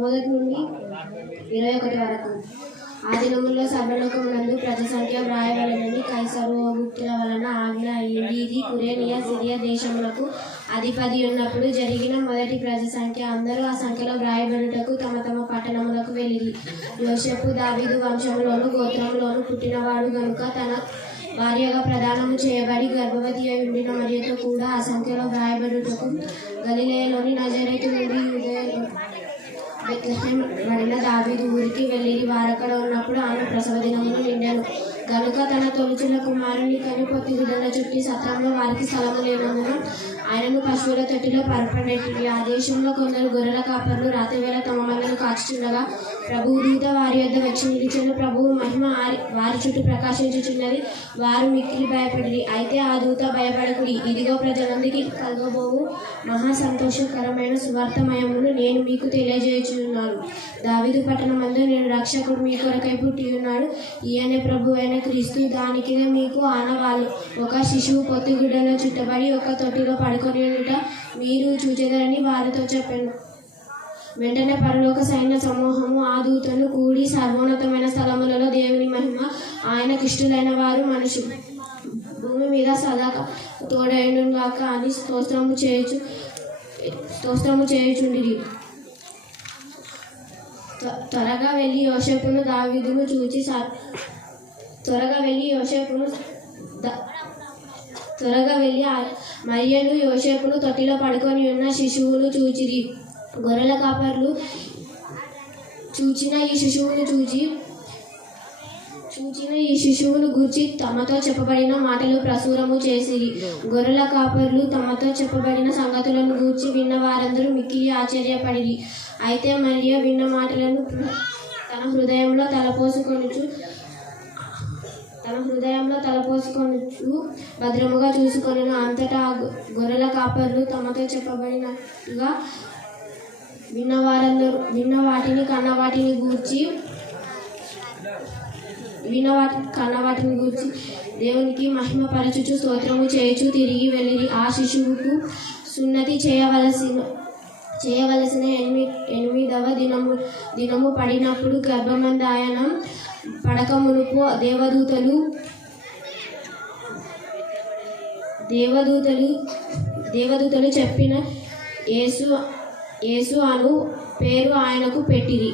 మొదటి నుండి ఇరవై ఒకటి వరకు. ఆ దినముల్లో సర్వలోకమునందు ప్రజా సంఖ్య వ్రాయవలనని కైసరు గుప్తుల వలన ఆజ్ఞ అయింది. ఇది కురేనియా సిరియా దేశములకు అధిపతి ఉన్నప్పుడు జరిగిన మొదటి ప్రజ సంఖ్య అందరూ ఆ సంఖ్యలో వ్రాయబడుటకు తమ తమ పట్టణములకు వెళ్ళింది యోషపు దావీదు వంశంలోను గోత్రంలోను పుట్టినవాడు గనుక తన భార్యగా ప్రదానము చేయబడి గర్భవతి అయి ఉండిన మరియతో కూడా ఆ సంఖ్యలో వ్రాయబడుటకు గలిలయలోని నజరేతు నుండి బెత్లహేం వడిన దావీదు ఊరికి వెళ్ళి వారక్కడ ఉన్నప్పుడు ఆమె ప్రసవ దినమును నిండాను. గనుక తన తొలుచుల కుమారుని కని పొత్తి గుడ్డల చుట్టి సత్రంలో వారికి స్థలము లేనందున ఆయనను పశువుల తొట్టిలో పరపడేటి ఆ దేశంలో కొందరు గొర్రెల కాపర్లు రాత్రివేళ తమ మందను కాచుచుండగా ప్రభువు దూత వారి యొద్ద వచ్చి నిలిచిన. ప్రభువు మహిమ వారి చుట్టూ ప్రకాశించుచున్నది. వారు మిక్కిలి భయపడి అయితే ఆ దూత భయపడకుడి. ఇదిగో ప్రజలందరికీ కలగబోవు మహా సంతోషకరమైన సువార్థమయమును నేను మీకు తెలియజేయుచున్నాను. దావిదు పట్టణమందు నేను రక్షకుడు మీ కొరకై పుట్టి ఉన్నాడు ఈయనే ప్రభు అయిన క్రీస్తు దానికి మీకు ఆనవాళ్ళు. ఒక శిశువు పొత్తిగుడ్డలో చుట్టబడి ఒక తొట్టిలో పడుకొని మీరు చూచెదరని వారితో చెప్పాను. వెంటనే పరలోక సైన్య సమూహము ఆ దూతను కూడి సర్వోన్నతమైన స్థలములలో దేవుని మహిమ ఆయన ఇష్టలైన వారు మనుషులు. భూమి మీద సదా తోడైనగాక అని స్తోత్రము చేయచు స్తోత్రము చేయుచుండిరి. త్వ- త్వరగా వెళ్ళి యోషపును దావీదును చూచి త్వరగా వెళ్ళి యోసేపును త్వరగా వెళ్ళి ఆ మరియను యోసేపును తొట్టిలో పడుకొని ఉన్న శిశువును చూచిరి. గొర్రెల కాపర్లు చూచిన ఈ శిశువును చూచి చూచిన ఈ శిశువును గూర్చి తమతో చెప్పబడిన మాటలు ప్రసురము చేసిరి. గొర్రెల కాపర్లు తమతో చెప్పబడిన సంగతులను గూర్చి విన్న వారందరూ మిక్కిలి ఆశ్చర్యపడిరి. అయితే మరియ విన్న మాటలను తన హృదయంలో తలపోసుకొనుచు తన హృదయంలో తలపోసుకొనుచు భద్రముగా చూసుకొని అంతటా గొర్రెల కాపర్లు తమతో చెప్పబడినట్టుగా విన్న వారందరూ విన్న వాటిని కన్న వాటిని గూర్చి విన్న వాటి కన్న వాటిని గూర్చి దేవునికి మహిమ పరచుచు స్తోత్రము చేయుచు తిరిగి వెళ్ళి ఆ శిశువుకు సున్నతి చేయవలసిన చేయవలసిన ఎనిమి ఎనిమిదవ దినము దినము పడినప్పుడు గర్భమందాయనం పడకమునుపు దేవదూతలు దేవదూతలు దేవదూతలు చెప్పిన యేసు యేసు అను పేరు ఆయనకు పెట్టిరి.